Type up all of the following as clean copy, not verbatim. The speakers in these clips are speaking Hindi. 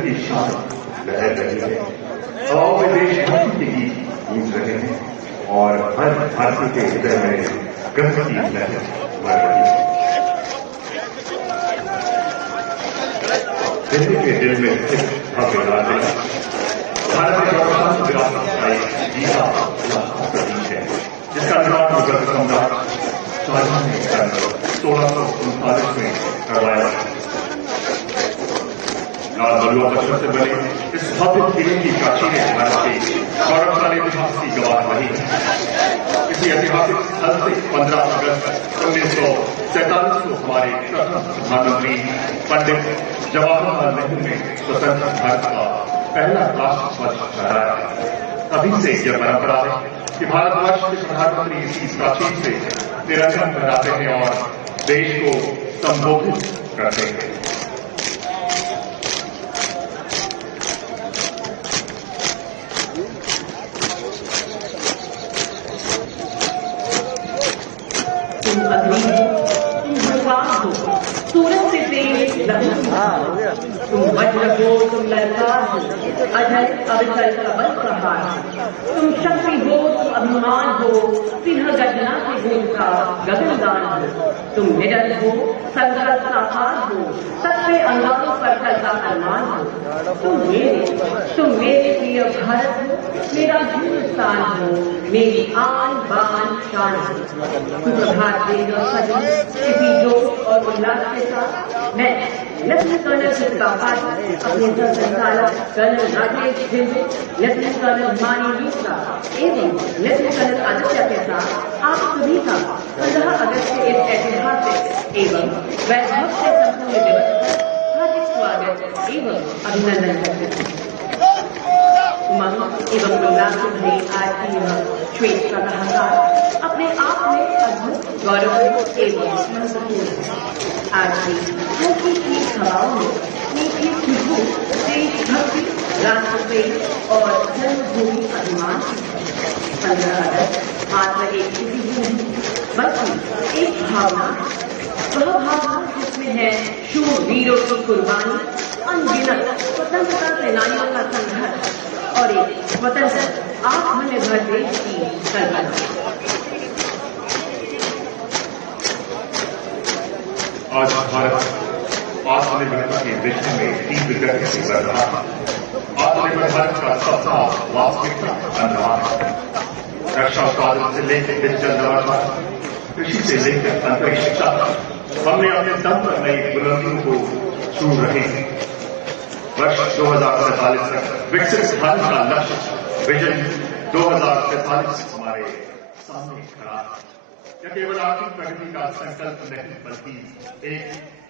की शान लहर रही है। हवाओं में देशभक्ति के गीत गूंज रहे हैं और हर भारतीय के हृदय में गर्व की लहर बढ़ रही है। दिल्ली के दिल में स्थित भव्य लाल किला भारत के गौरवशाली विरासत का एक जीता प्रतीक है, जिसका निर्माण मुगल सम्राट शाहजहां ने 1639 में करवाया। लाल बलुआ पत्थर से बने इस भव्य किले की प्राचीन भारत के गौरवशाली इतिहास की गवाह रही है। इसी ऐतिहासिक स्थल से 15 अगस्त 1947 को हमारे प्रथम प्रधानमंत्री पंडित जवाहरलाल नेहरू ने स्वतंत्र भारत का पहला राष्ट्रध्वज फहराया। तभी से यह परंपरा है कि भारतवर्ष के प्रधानमंत्री इसी प्राचीन से तिरंगा फहराते हैं और देश को संबोधित करते हैं। तुम अग्नि हो, तुम भगवान हो, सूरज से तेज लहू हो, तुम वज्र हो, तुम ललकार हो, अजय अविचल सबल प्रहार, तुम शक्ति हो, तुम अभिमान हो, सिंह गर्जना से गूंजता गगनगान हो, तुम निडर हो, संकल्प साकार हो, सत्य अंगारों पर चलता अरमान हो, तुम मेरे प्रिय भारत हो, मेरा हिंदुस्तान हो, मेरी आन बान शान हो। प्रभात देगा सजन किसी जोश और उल्लास के साथ मैं लेफ्टिनेंट कर्नल सिद्धार्थ अपने संचालक colonel Rajesh Bhinde, lieutenant colonel Mani Mishra एवं लेफ्टिनेंट कर्नल आदित्य के साथ आप सभी का 15 अगस्त के इस ऐतिहासिक एवं वैभव से संपूर्ण दिवस पर हार्दिक स्वागत एवं अभिनंदन करते हैं। उमंग एवं उल्लास से भरी आज की यह श्वेत प्रातःकाल अपने आप में अद्भुत गौरव एवं महत्वपूर्ण है। आज की हल्की की हवाओं में मीठी खुशबू देशभक्ति, राष्ट्र प्रेम और जन्मभूमि अभिमान की 15 अगस्त मात्र एक खुशी ही नहीं बल्कि एक भावना, वह भावना जिसमें है शूर वीरों की कुर्बानी, अनगिनत स्वतंत्रता सेनानियों का संघर्ष और एक स्वतंत्र आत्मनिर्भर देश की कल्पना। आज भारत आत्मनिर्भरता के दिशा में तीव्र गति से बढ़ रहा है। आत्मनिर्भर भारत का सपना वास्तविकता बन रहा है। रक्षा उत्पादन से लेकर डिजिटल नवाचार, कृषि से लेकर अंतरिक्ष तक हमने अपने दम पर नई बुलंदियों को छू रहे हैं। वर्ष 2047 तक विकसित भारत का लक्ष्य विजन 2045 हमारे सामने खड़ा है। यह केवल आर्थिक प्रगति का संकल्प नहीं बल्कि एक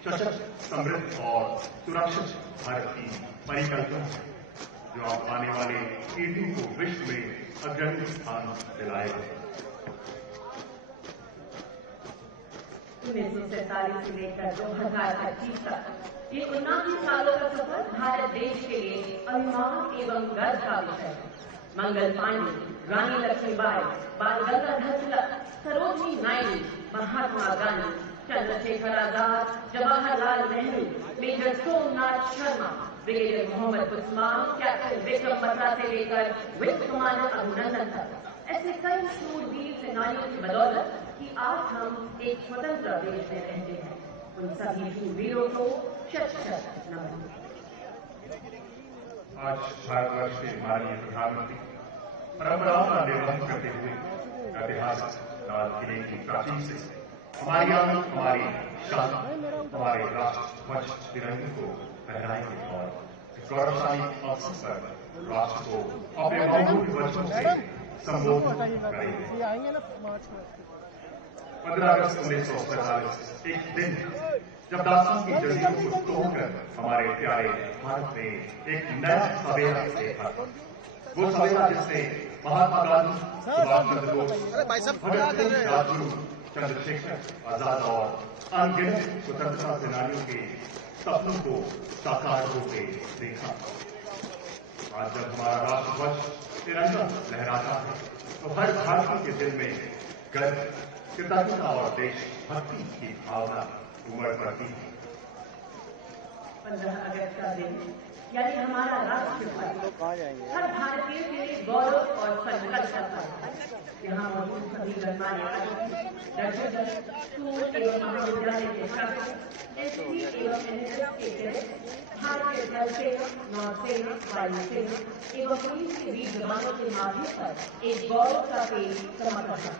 सशक्त, समृद्ध और सुरक्षित भारत की परिकल्पना है, जो आने वाले पीढ़ियों को विश्व में अग्रणी स्थान दिलाएगा। 1947 से लेकर 2025 तक ये 79 सालों का सफर भारत देश के लिए अभिमान एवं गर्व का विषय है। Mangal Pandey, Rani Lakshmibai, Bal Gangadhar Tilak, Sarojini Naidu, Mahatma Gandhi, Chandrashekhar Azad, Jawaharlal Nehru, Major Somnath Sharma, Brigadier Mohammad Usman, Captain Vikram Batra से लेकर विंग कमांडर अभिनंदन तक ऐसे कई शूरवीर सेनानियों की बदौलत कि आज हम एक स्वतंत्र देश में रहते हैं। उन सभी शूरवीरों को शत-शत नमन। आज भारतवर्ष के माननीय प्रधानमंत्री परंपराओं का निर्वहन करते हुए ऐतिहासिक लाल किले की प्राचीन से हमारी आन, हमारी शान, हमारे राष्ट्रध्वज तिरंगे को फहराएंगे और इस गौरवशाली अवसर पर राष्ट्र को अपने मौजूद वचनों से संबोधित करेंगे। 15 अगस्त 1947 एक दिन जब दास्तां की जंजीरों को तोड़कर हमारे प्यारे भारत ने एक नया सवेरा देखा। वो सवेरा जिसने महात्मा गांधी, सुभाष चंद्र बोस, भगत सिंह, राजगुरु, चंद्रशेखर आजाद और अनगिनत स्वतंत्रता सेनानियों के सपनों को साकार होते देखा। आज जब हमारा राष्ट्रध्वज तिरंगा लहराता है तो हर भारतीय के दिल में गर्व, कृतज्ञता और देशभक्ति की भावना उमड़ पड़ती है। 15 अगस्त का दिन यानी हमारा राष्ट्र हर भारतीय के लिए गौरव और संकल्प है। यहाँ मौजूद सभी गणमान्य दर्शक, स्कूल एवं महाविद्यालय के छात्र, एनसीसी एवं एनएसएस के कैडेट, भारतीय थल सेना, नौसेना, वायुसेना एवं पुलिस के वीर जवानों के माध्यम पर एक गौरव का पेश समर्पण है।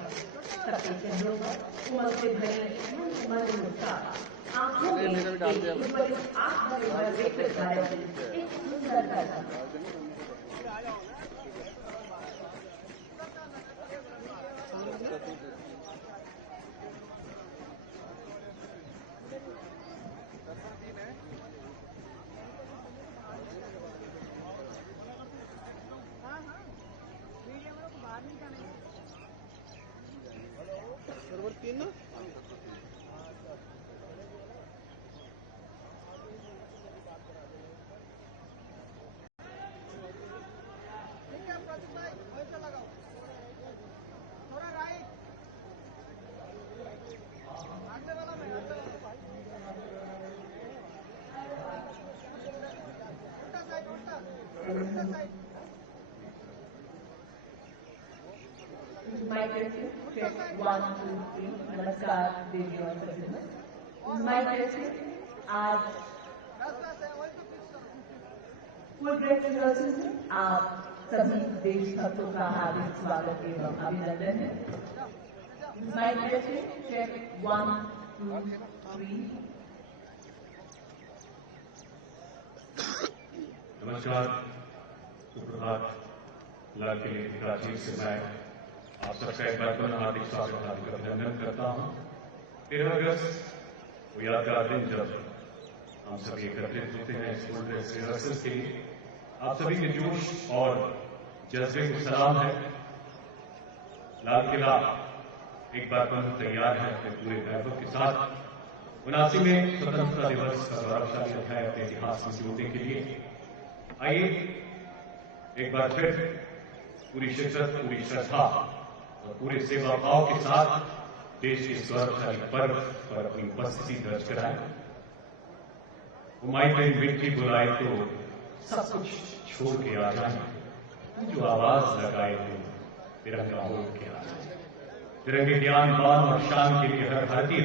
सबके चेहरों पर उमंग से भरी मंद मुस्कान, आंखों में एक आत्मनिर्भर व्यक्ति भारत की एक सुंदर कल्पना। नमस्कार देवी और आज फुल ड्रेस रिहर्सल में आप सभी देशभक्तों का हार्दिक स्वागत एवं अभिनंदन है। चेक 1 2 3। नमस्कार, सुप्रभात। लाल किले की प्राचीर से मैं आप सबका एक बार पुनः हार्दिक स्वागत हार्दिक अभिनंदन करता हूँ। 13 अगस्त वो यादगार दिन जब हम सभी एकत्रित होते हैं स्कूल ड्रेस रिहर्सल के लिए। आप सभी के जोश और जज्बे को सलाम है। लाल किला एक बार पुनः तैयार है अपने पूरे वैभव के साथ 79 में स्वतंत्रता दिवस का गौरवशाली अध्याय अपने इतिहास में जोड़ने के लिए। आइए एक बार फिर पूरी शिद्दत, पूरी श्रद्धा और पूरे सेवा भाव के साथ देश के गौरवशाली पर्व पर अपनी उपस्थिति दर्ज कराएं। हुमायूं बिन मिट्टी बुलाए तो सब कुछ छोड़ के आ जाए, जो आवाज लगाए तो तिरंगा मोड़ के आ जाए। तिरंगे ज्ञान, मान और शान के लिए हर भारतीय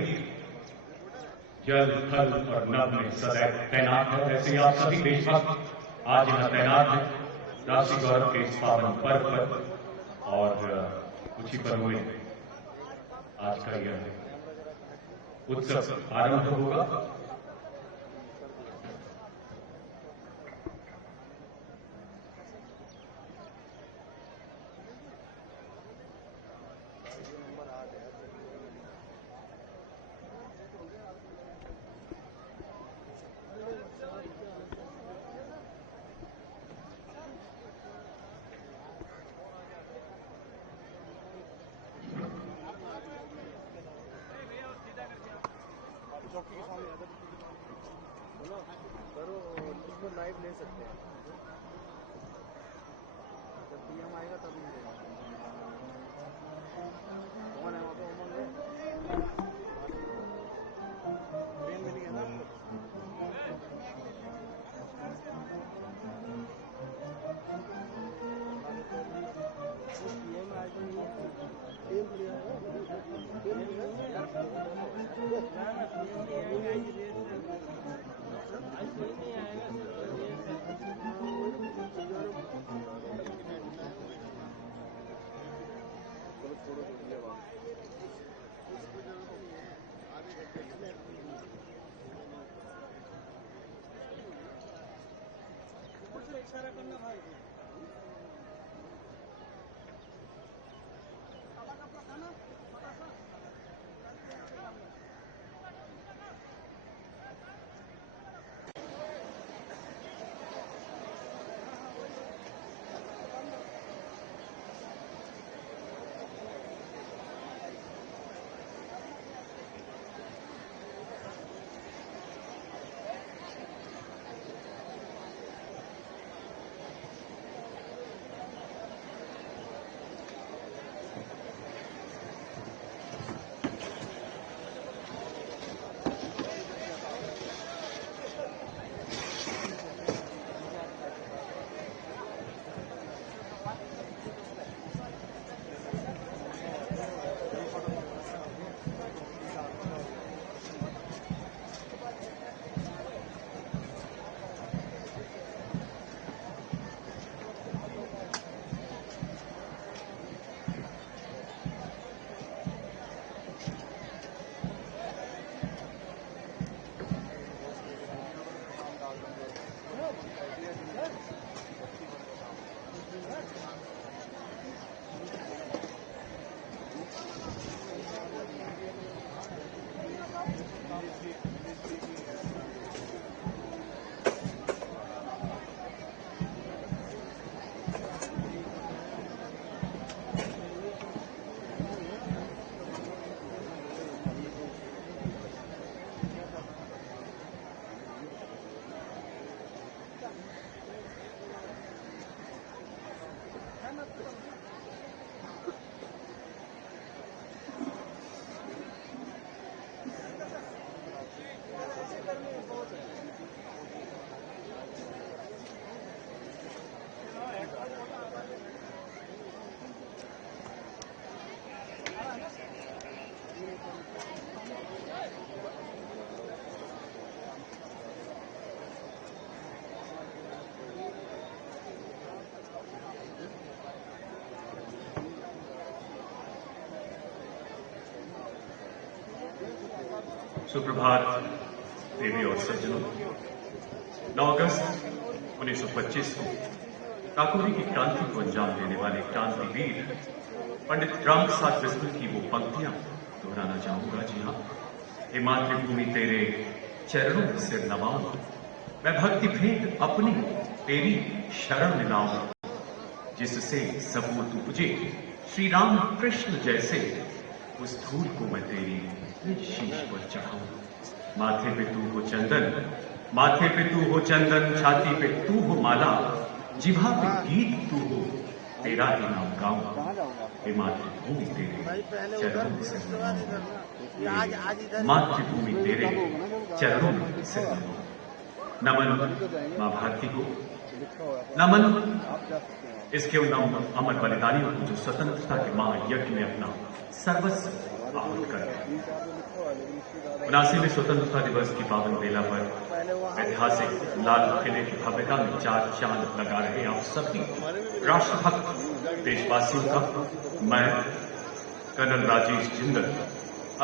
जल, थल और नभ में सदैव तैनात है। वैसे आप सभी देशभक्त आज यहाँ तैनात है राष्ट्रीय गौरव के इस पावन पर्व पर। और कुछ ही पलों में आज का यह उत्सव आरंभ होगा। चौकी के सामने बोलो करो, उसको लाइव ले सकते हैं। जब पीएम आएगा तभी मिलेगा। कौन है वहाँ पे? उमंग है, ट्रेन मिली है ना पीएम आए तो नहीं इशारा करना भाई। सुप्रभात देवी और सज्जनों। 9 अगस्त 1925 को काकोरी की क्रांति को अंजाम देने वाले क्रांतिवीर पंडित राम प्रसाद बिस्मिल की वो पंक्तियां दोहराना चाहूंगा। जी हाँ, हे मातृभूमि तेरे चरणों में सिर नवाऊं, मैं भक्ति भेंट अपनी तेरी शरण में लाऊं, जिससे सबूत उपजे श्री राम कृष्ण जैसे, उस धूल को मैं तेरी शीश पर चढ़ाऊं। माथे पे तू हो चंदन, माथे पे तू हो चंदन, छाती पे तू हो माला, जिभा पे गीत तू हो, तेरा ही नाम गाऊं। हे मातृभूमि तेरे चरणों में सिर नवाऊं, मातृभूमि तेरे चरणों में सिर नवाऊं। नमन मां भारती को, नमन इसके उन अमर बलिदानियों को जो स्वतंत्रता के महायज्ञ में अपना सर्वस्व आहूत कर गए। 79वें स्वतंत्रता दिवस की पावन बेला पर ऐतिहासिक लाल किले की भव्यता में 4 चांद लगा रहे आप सभी राष्ट्रभक्त देशवासियों का मैं कर्नल राजेश जिंदल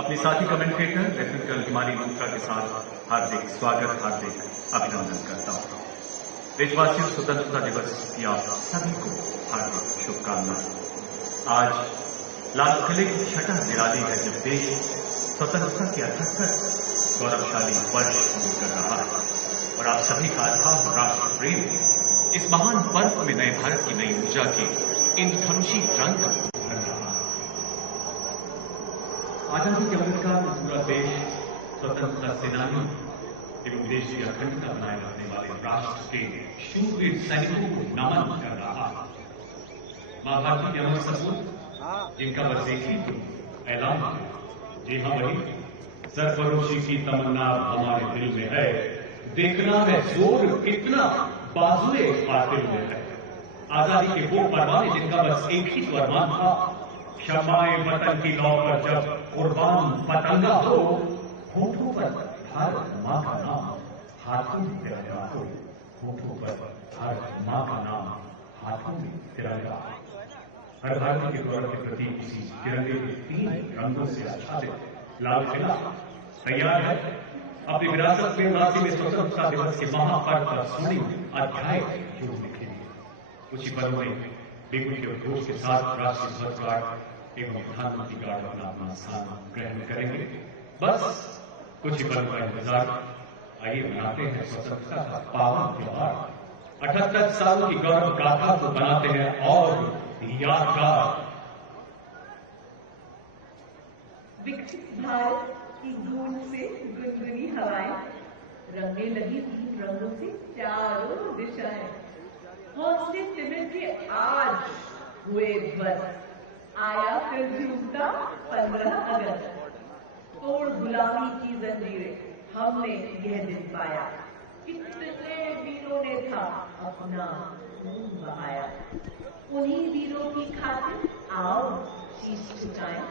अपनी साथी कमेंटेटर लेफ्टिनेंट हिमानी लूथरा के साथ हार्दिक स्वागत, हार्दिक अभिनंदन करता हूं। देशवासियों, स्वतंत्रता दिवस की आप सभी को हार्दिक शुभकामनाएं। आज लाल किले की छटा निराली है जब देश स्वतंत्रता के 78 गौरवशाली वर्ष पूर्ण कर रहा है और आप सभी का अथाह राष्ट्र प्रेम इस महान पर्व में नए भारत की नई ऊर्जा के इंद्रधनुषी रंग भर रहा है। आजादी के अमृतकाल में पूरा देश स्वतंत्रता सेनानियों एवं देश की अखंडता बनाए रखने वाले राष्ट्र के शूरवीर सैनिकों को नमन कर रहा है। मां भारती के अमर सपूत जिनका बस एक ही ऐलान है, जी हाँ वही सरफरोशी की तमन्ना हमारे दिल में है, देखना है जोर कितना बाजुए कातिल में है। आजादी के वो परवाने जिनका बस एक ही फरमान था, शमाए वतन की लौ पर जब कुर्बान पतंगा हो, होठों पर भारत मां का नाम, हाथों में तिरंगा हो, होठों पर भारत मां का नाम, हाथों में तिरंगा। हर भारतीय के गौरव के प्रतीक इसी तिरंगे के 3 रंगों से आच्छादित लाल किला तैयार है अपनी विरासत में 79वें स्वतंत्रता दिवस के महापर्व पर स्वर्णिम अध्याय जोड़ने के लिए। कुछ ही पलों में बिगुल के उद्घोष के साथ राष्ट्रीय ध्वज गार्ड एवं प्रधानमंत्री गार्ड अपना स्थान ग्रहण करेंगे। बस कुछ ही पल का इंतजार, आइए मनाते हैं स्वतंत्रता का पावन त्योहार। 78 सालों की गौरव गाथा को बनाते हैं और यादगार। विकसित भारत की धूल से गुनगुनी हवाएं, रंगने लगी 3 रंगों से चारों दिशाएं। हौसले तिमिर के आज हुए ध्वज, आया फिर झूमता 15 अगस्त। तोड़ गुलामी की जंजीरें, हमने यह दिन पाया, कितने वीरों ने था अपना खून बहाया। उन्हीं वीरों की खातिर आओ शीश झुकाएं,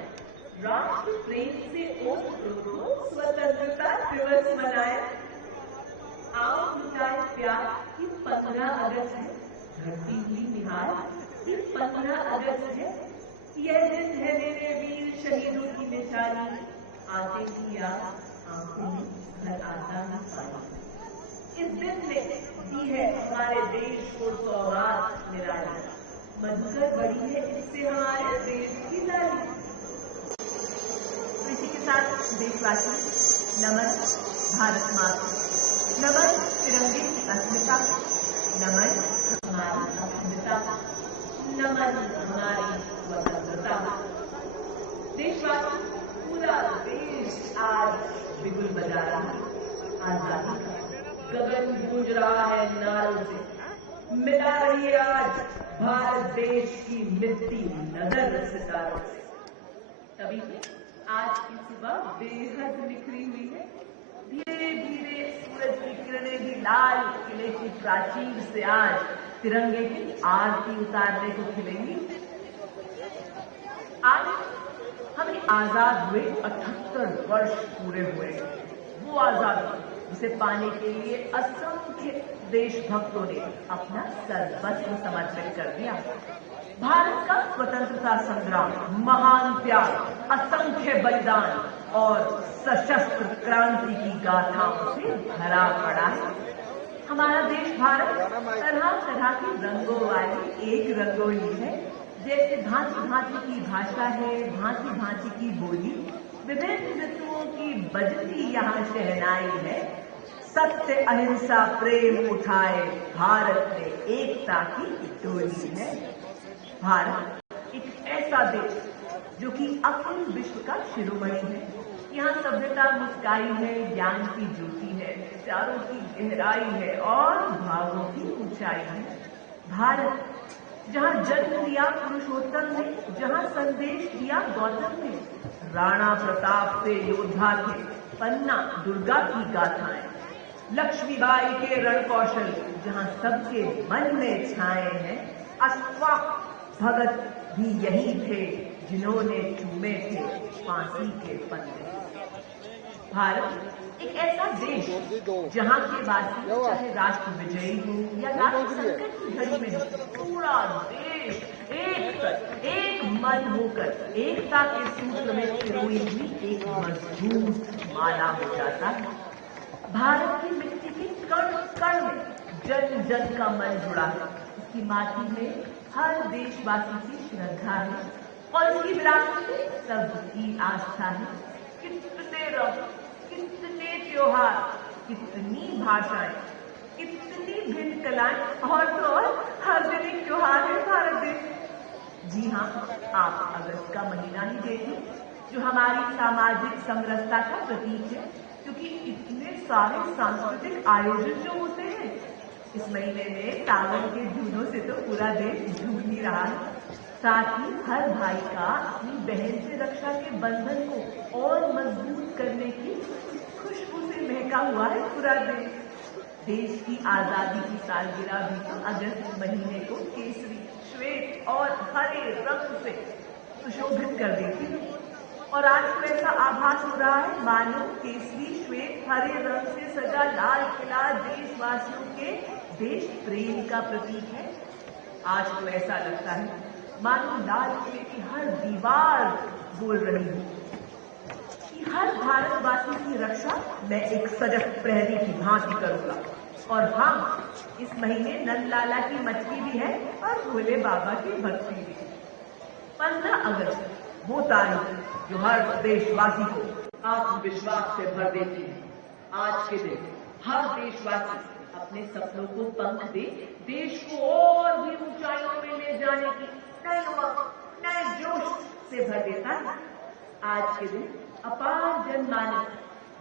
राष्ट्र प्रेम से ओत-प्रोत स्वतंत्रता दिवस मनाएं। आओ लुटाए प्यार कि 15 अगस्त है, धरती हुई निहार कि 15 अगस्त है। यह दिन है मेरे वीर शहीदों की निशानी, आते ही याद आंखों में घर आता ही पानी। इस दिन ने दी है हमारे देश को सौगात निराली, मधुकर बड़ी है इससे हमारे देश की लाली। इसी के साथ देशवासी नमन भारत माँ को, नमन तिरंगे की अस्मिता, नमन हमारी अखंडता, नमन हमारी स्वतंत्रता। देशवासी, पूरा देश आज बिगुल बजा रहा है आजादी का, गगन गूंज रहा है नारों से, मिला रही है आज भारत देश की मिलती नजर सितारों से। तभी आज की सुबह बेहद निखरी हुई है, धीरे धीरे सूरज की किरणें भी लाल किले की प्राचीर से आज तिरंगे की आरती उतारने को खिलेंगी। आज हमें आजाद हुए 78 वर्ष पूरे हुए। वो आजादी जिसे पाने के लिए असंख्य देशभक्तों ने अपना सर्वस्व समर्पित कर दिया। भारत का स्वतंत्रता संग्राम महान त्याग, असंख्य बलिदान और सशस्त्र क्रांति की गाथाओं से भरा पड़ा है। हमारा देश भारत तरह तरह के रंगों वाली एक रंगोली है। जैसे भांति भांति की भाषा है, भांति भांति की बोली, विभिन्न ऋतुओं की बजती यहाँ शहनाई है। सत्य अहिंसा प्रेम उठाए भारत में एकता की डोली है। भारत एक ऐसा देश जो कि अखिल विश्व का शिरोमणि है। यहाँ सभ्यता मुस्काई है, ज्ञान की ज्योति है, विचारों की गहराई है और भावों की ऊंचाई है। भारत जहाँ जन्म लिया पुरुषोत्तम ने, जहाँ संदेश दिया गौतम ने, राणा प्रताप से योद्धा थे पन्ना दुर्गा की गाथाएं, लक्ष्मीबाई के रण कौशल जहाँ सबके मन में छाए हैं, अश्वत्थ भगत भी यही थे जिन्होंने चूमे थे फांसी के पन्ने। भारत एक ऐसा देश जहाँ के वासी चाहे राष्ट्र विजयी हो या राष्ट्र संकट की घड़ी में हो, पूरा देश एक मन होकर एकता के सूत्र में पिरोई हुई एक मजबूत माला हो जाता है। भारत की मिट्टी के कण कण में जन जन का मन जुड़ा है। इसकी माटी में हर देशवासी की श्रद्धा है और इसकी विरासत में सबकी आस्था है। कितने रंग, कितने त्योहार, कितनी भाषाएं, कितनी भिन्न कलाएं और तो और हर दिन एक त्योहार है भारत देश। जी हाँ, आप अगस्त का महीना ही देखें जो हमारी सामाजिक समरसता का प्रतीक है, क्योंकि इतने सारे सांस्कृतिक आयोजन जो होते हैं। इस महीने में सावन के झूलों से तो पूरा देश झूम ही रहा है। साथ ही हर भाई का अपनी बहन से रक्षा के बंधन को और मजबूत करने की खुशबू से महका हुआ है पूरा देश। देश की आजादी की सालगिरह भी तो अगस्त महीने को केसरी, श्वेत और हरे रंग से सुशोभित कर देती है। और आज तो ऐसा आभास हो रहा है मानो केसरी, श्वेत, हरे रंग से सजा लाल किला देशवासियों के देश प्रेम का प्रतीक है। आज तो ऐसा लगता है मानो लाल किले की हर दीवार बोल रही है कि हर भारतवासी की रक्षा मैं एक सजग प्रहरी की भांति करूंगा। और हाँ, इस महीने नंद लाला की मटकी भी है और भोले बाबा की भक्ति भी। 15 अगस्त वो तारीख जो हर देशवासी को आत्मविश्वास से भर देती है। आज के दिन हर देशवासी अपने सपनों को पंख दे देश को और भी ऊंचाइयों में ले जाने की नए उमंग, नए जोश से भर देता है। आज के दिन अपार जनमानस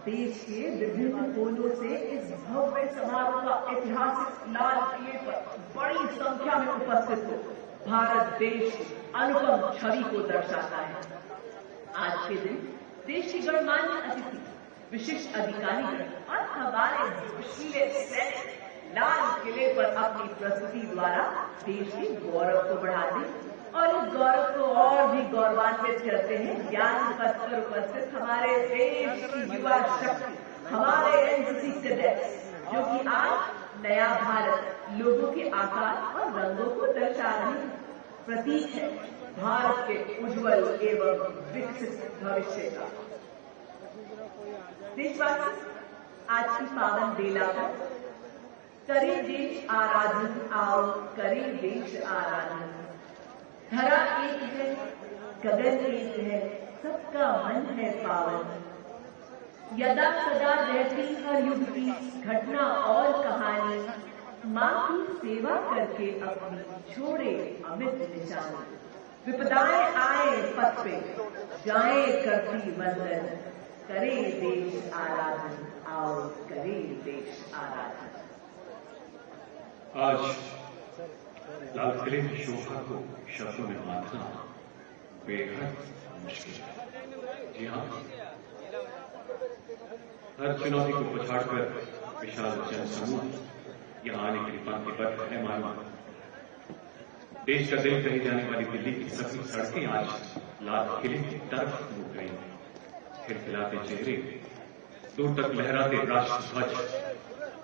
देश के विभिन्न कोनों से इस भव्य समारोह का ऐतिहासिक लाल किले पर बड़ी संख्या में उपस्थित हो भारत देश की अनुपम छवि को दर्शाता है। आज के दिन देश के गणमान्य अतिथि, विशिष्ट अधिकारी और हमारे जोशीले सैनिक लाल किले पर अपनी प्रस्तुति द्वारा देश के गौरव को बढ़ाते और इस गौरव को और भी गौरवान्वित करते हैं। ज्ञान पथ पर उपस्थित हमारे देश की युवा शक्ति, हमारे एनसीसी कैडेट्स, जो कि आज नया भारत लोगों के आकार और रंगों को दर्शा रहे हैं। प्रतीक है भारत के उज्जवल एवं विकसित भविष्य का। देशवासी आज की पावन बेला पर करे देश आराधन, आओ करे देश आराधन। धरा एक है, गगन एक है, सबका मन है पावन। यदा सदा रहती हर युग की घटना और कहानी, माँ की सेवा करके अपनी छोड़े अमित निशान। विपदाएं आए पथ पे, जाए करती वंदन, करे देश आराधन, आओ करे देश आराधन। आज लाल किले की शोभा को शब्दों में बांधना बेहद मुश्किल है। जी हाँ, हर चुनौती को पछाड़कर विशाल जन समूह यहाँ आने के लिए पंक्तिबद्ध है। मानो देश का दिल कही जाने वाली दिल्ली की सभी सड़कें आज लाल किले की तरफ मुड़ गई। खिलखिलाते चेहरे, दूर तक लहराते राष्ट्र ध्वज,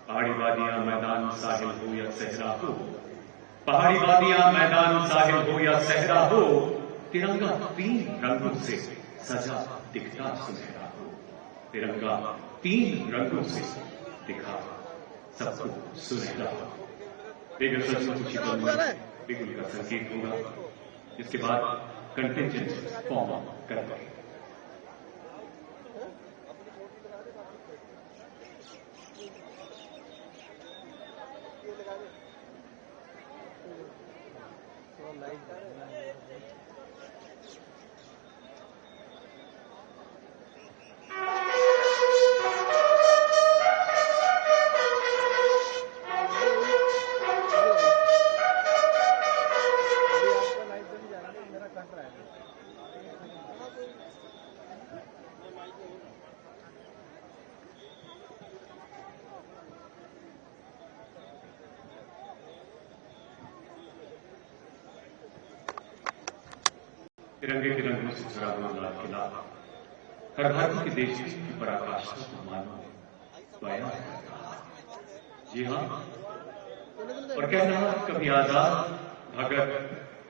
पहाड़ी वादियां, मैदान, साहिल हो या सहरा हो, पहाड़ी वादियां, मैदान, साहिल हो या सहरा हो, तिरंगा 3 रंगों से सजा दिखता सुनहरा हो। तिरंगा 3 रंगों से दिखा सबको सुनहरा हो। देगर सच में खुशी बिल्कुल का संकेत होगा, जिसके बाद कंटिजेंट फॉर्म कर पाए। तिरंगे के रंगों से भरा हुआ लाल किला हर भारतीय के देश की पराकाष्ठा को मानो बयां करता है। जी हाँ, और कह रहा कभी आजाद भगत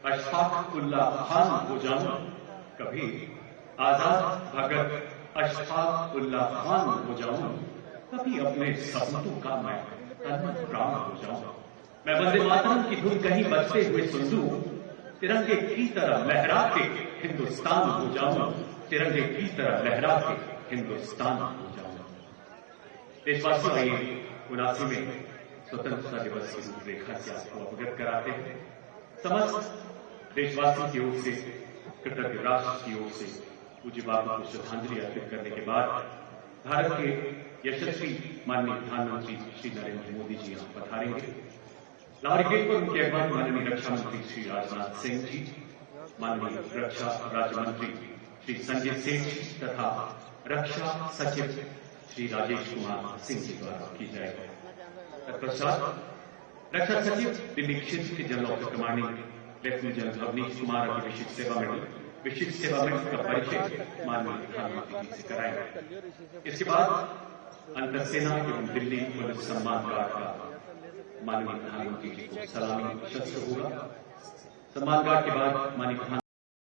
अशफाक उल्लाह खान हो जाऊं, कभी आजाद भगत अशफाक उल्लाह खान हो जाऊं, कभी अपने सपनों का मैं तन प्राण हो जाऊं। मैं वंदे मातरम की धुन कहीं बजते हुए सुन लूं, तिरंगे की तरह लहरा के हिंदुस्तान हो जाऊं, तिरंगे की तरह लहरा के हिंदुस्तान हो जाऊं। देशवासियों, आइए 79 में स्वतंत्रता दिवस की रूपरेखा से आपको अवगत कराते हैं। समस्त देशवासियों की ओर से, कृतज्ञ राष्ट्र की ओर से पूज्य बापू को श्रद्धांजलि अर्पित करने के बाद भारत के यशस्वी माननीय प्रधानमंत्री श्री नरेंद्र मोदी जी यहाँ पधारेंगे। लाहौर गेट पर उनके अगवान माननीय रक्षा मंत्री श्री राजनाथ सिंह जी, माननीय रक्षा राज्य मंत्री श्री संजय सेठ जी तथा रक्षा सचिव श्री राजेश कुमार सिंह जी द्वारा की जाएगी। तत्पश्चात रक्षा सचिव दिल्ली क्षेत्र के general officer commanding lieutenant general Avnish Kumar की विशिष्ट सेवा मेडल का परिचय माननीय प्रधानमंत्री जी से कराएंगे। इसके बाद अंतर सेना एवं दिल्ली पुलिस सम्मान गार्ड का माननीय प्रधानमंत्री जी को सलामी शस्त्र होगा। सम्मान गार्ड के बाद माननीय